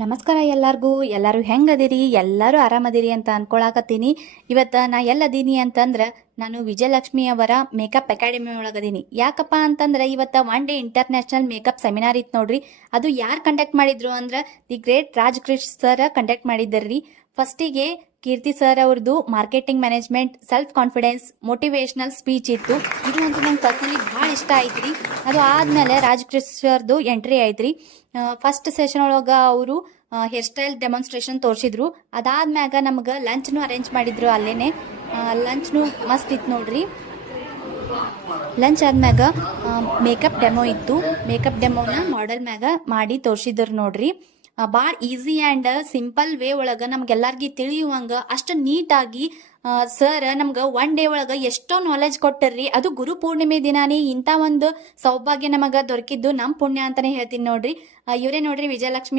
ನಮಸ್ಕಾರ ಎಲ್ಲರೂ ಹೆಂಗದಿರಿ? ಎಲ್ಲರೂ ಆರಾಮದಿರಿ ಅಂತ ಅನ್ಕೊಳಕತ್ತೀನಿ. ಇವತ್ತು ನಾ ಎಲ್ಲದೀನಿ ಅಂತಂದ್ರೆ ನಾನು ವಿಜಯಲಕ್ಷ್ಮಿ ಅವರ ಮೇಕಪ್ ಅಕಾಡೆಮಿ ಒಳಗದೀನಿ. ಯಾಕಪ್ಪ ಅಂತಂದ್ರೆ ಇವತ್ತು 1 ಡೇ ಇಂಟರ್ನ್ಯಾಷನಲ್ ಮೇಕಪ್ ಸೆಮಿನಾರ್ ಇತ್ತು ನೋಡ್ರಿ. ಅದು ಯಾರು ಕಂಡಕ್ಟ್ ಮಾಡಿದ್ರು ಅಂದ್ರೆ the great Rajakrishna sir conduct ಮಾಡಿದ್ದರ್ರಿ. ಫಸ್ಟಿಗೆ ಕೀರ್ತಿ ಸರ್ ಅವ್ರದ್ದು marketing management, self confidence, motivational speech ಇತ್ತು. ಇದು ಅಂತೂ ನಂಗೆ ಪರ್ಸನಲಿ ಭಾಳ ಇಷ್ಟ ಆಯ್ತ್ರಿ. ಅದು ಆದ್ಮೇಲೆ ರಾಜಕೃಷ್ಣ ಸರ್ದು ಎಂಟ್ರಿ ಆಯ್ತ್ರಿ. ಫಸ್ಟ್ ಸೆಷನ್ ಒಳಗ ಅವರು ಹೇರ್ ಸ್ಟೈಲ್ ಡೆಮಾನ್ಸ್ಟ್ರೇಷನ್ ತೋರಿಸಿದ್ರು. ಅದಾದ್ಮ್ಯಾಗ ನಮ್ಗೆ ಲಂಚ್ನು ಅರೇಂಜ್ ಮಾಡಿದ್ರು ಅಲ್ಲೇನೆ. ಲಂಚ್ನು ಮಸ್ತ್ ಇತ್ತು ನೋಡ್ರಿ. ಲಂಚ್ ಆದ್ಮ್ಯಾಗ ಮೇಕಪ್ ಡೆಮೋ ಇತ್ತು. ಮೇಕಪ್ ಡೆಮೋನ ಮಾಡೆಲ್ ಮ್ಯಾಗ ಮಾಡಿ ತೋರಿಸಿದ್ರು ನೋಡ್ರಿ. ಭಾಳ ಈಸಿ ಆ್ಯಂಡ್ ಸಿಂಪಲ್ ವೇ ಒಳಗೆ ನಮ್ಗೆಲ್ಲರಿಗೂ ತಿಳಿಯುವಂಗ ಅಷ್ಟು ನೀಟಾಗಿ ಸರ್ ನಮ್ಗೆ 1 ಡೇ ಒಳಗೆ ಎಷ್ಟೋ ನಾಲೆಜ್ ಕೊಟ್ಟರ್ರಿ. ಅದು ಗುರು ಪೂರ್ಣಿಮೆ ದಿನಾನೇ ಇಂಥ ಒಂದು ಸೌಭಾಗ್ಯ ನಮಗೆ ದೊರಕಿದ್ದು ನಮ್ಮ ಪುಣ್ಯ ಅಂತಾನೆ ಹೇಳ್ತೀನಿ ನೋಡ್ರಿ. ಇವರೇ ನೋಡ್ರಿ ವಿಜಯಲಕ್ಷ್ಮಿ